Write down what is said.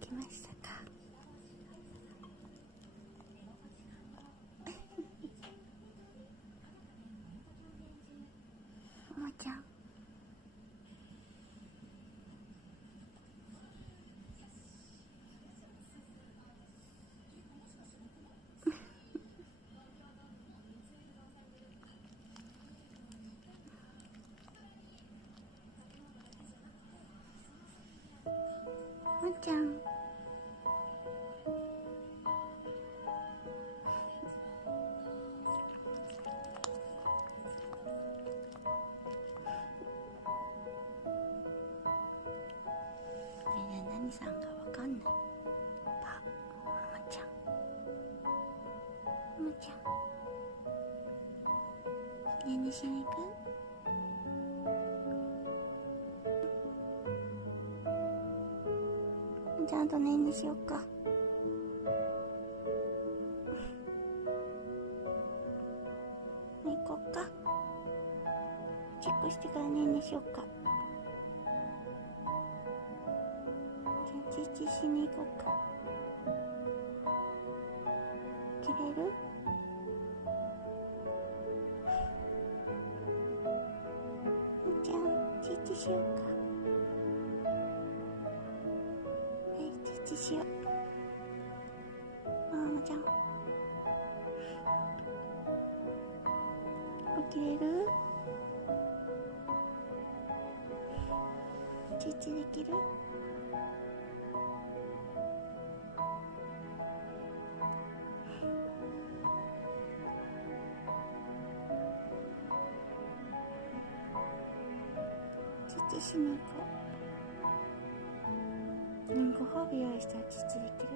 起きましたか？ももちゃん、ももちゃん、みんな何さんかわかんない。パ、ももちゃん、ももちゃん、ねんねしに行く？ちゃんとねんねしよっか。行こっか。チェックしてからねんねしよっか。じゃあチーチーしに行こっか。起きれる？ももちゃん、チーチーしようか。チーチーしよう。ももちゃん、起きれる？チーチーできる？チーチーしに行こう。ご褒美用意したらチーチーできる？